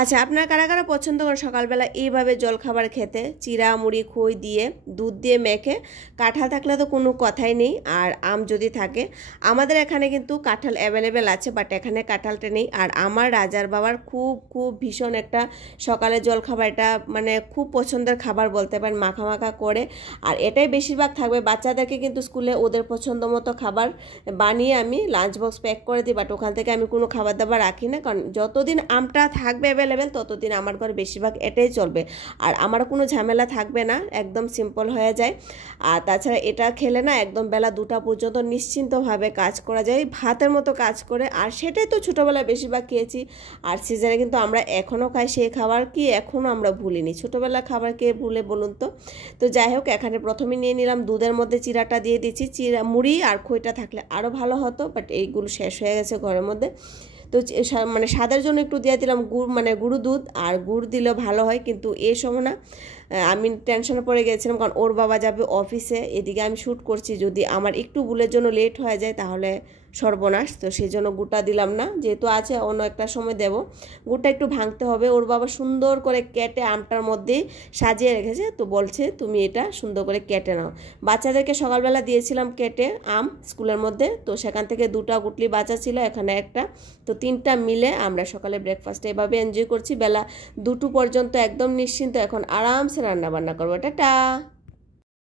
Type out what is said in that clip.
আচ্ছা, আপনারা কারা কারা পছন্দ করেন সকালবেলা এইভাবে জলখাবার খেতে? চিড়া মুড়ি খই দিয়ে দুধ দিয়ে মেখে। কাঁঠাল থাকলে তো কোনো কথাই নেই, আর আম যদি থাকে। আমাদের এখানে কিন্তু কাঁঠাল অ্যাভেলেবেল আছে, বাট এখানে কাঁঠালটা নেই। আর আমার রাজার বাবার খুব খুব ভীষণ একটা সকালে জলখাবার, এটা মানে খুব পছন্দের খাবার বলতে পারেন, মাখা মাখা করে। আর এটাই বেশিরভাগ থাকবে। বাচ্চাদেরকে কিন্তু স্কুলে ওদের পছন্দ মতো খাবার বানিয়ে আমি লাঞ্চ বক্স প্যাক করে দিই, বাট ওখান থেকে আমি কোনো খাবার দাবার রাখি না, কারণ যতদিন আমটা থাকবে অ্যাভেলেবেল ততদিন আমার ঘরে বেশিরভাগ এটাই চলবে। আর আমার কোনো ঝামেলা থাকবে না, একদম সিম্পল হয়ে যায়। আর তাছাড়া এটা খেলে না একদম বেলা 2টা পর্যন্ত নিশ্চিন্তভাবে কাজ করা যায়, ভাতের মতো কাজ করে। আর সেটাই তো ছোটোবেলায় বেশিরভাগ খেয়েছি, আর সিজনে কিন্তু আমরা এখনও খাই সেই খাবার, কি এখনও আমরা ভুলিনি। ছোটোবেলার খাবার কে ভুলে বলুন তো। তো যাই হোক, এখানে প্রথমে নিয়ে নিলাম দুধের মধ্যে চিড়াটা দিয়ে দিচ্ছি। চিড়া মুড়ি আর খইটা থাকলে আরও ভালো হতো, বাট এইগুলো শেষ হয়ে গেছে ঘরের মধ্যে। তো মানে স্বাদের জন্য একটু দিয়ে দিলাম গুড়, মানে গুঁড়ো দুধ। আর গুড় দিলেও ভালো হয়, কিন্তু এই সময় না আমি টেনশনে পড়ে গেছিলাম, কারণ ওর বাবা যাবে অফিসে, এদিকে আমি শ্যুট করছি। যদি আমার একটু ভুলের জন্য লেট হয়ে যায় তাহলে সর্বনাশ। তো সেই জন্য গুড়টা দিলাম না, যেহেতু আছে অন্য একটা সময় দেব। গুড়টা একটু ভাঙতে হবে। ওর বাবা সুন্দর করে কেটে আমটার মধ্যে সাজিয়ে রেখেছে, তো বলছে তুমি এটা সুন্দর করে কেটে নাও। বাচ্চাদেরকে সকালবেলা দিয়েছিলাম কেটে আম স্কুলের মধ্যে, তো সেখান থেকে 2টা গুটলি বাচ্চা ছিল, এখানে একটা, তো 3টা মিলে আমরা সকালে ব্রেকফাস্টে এভাবে এনজয় করছি। বেলা 2টো পর্যন্ত একদম নিশ্চিন্ত। এখন আরামসে রান্না বান্না করবো। টাটা।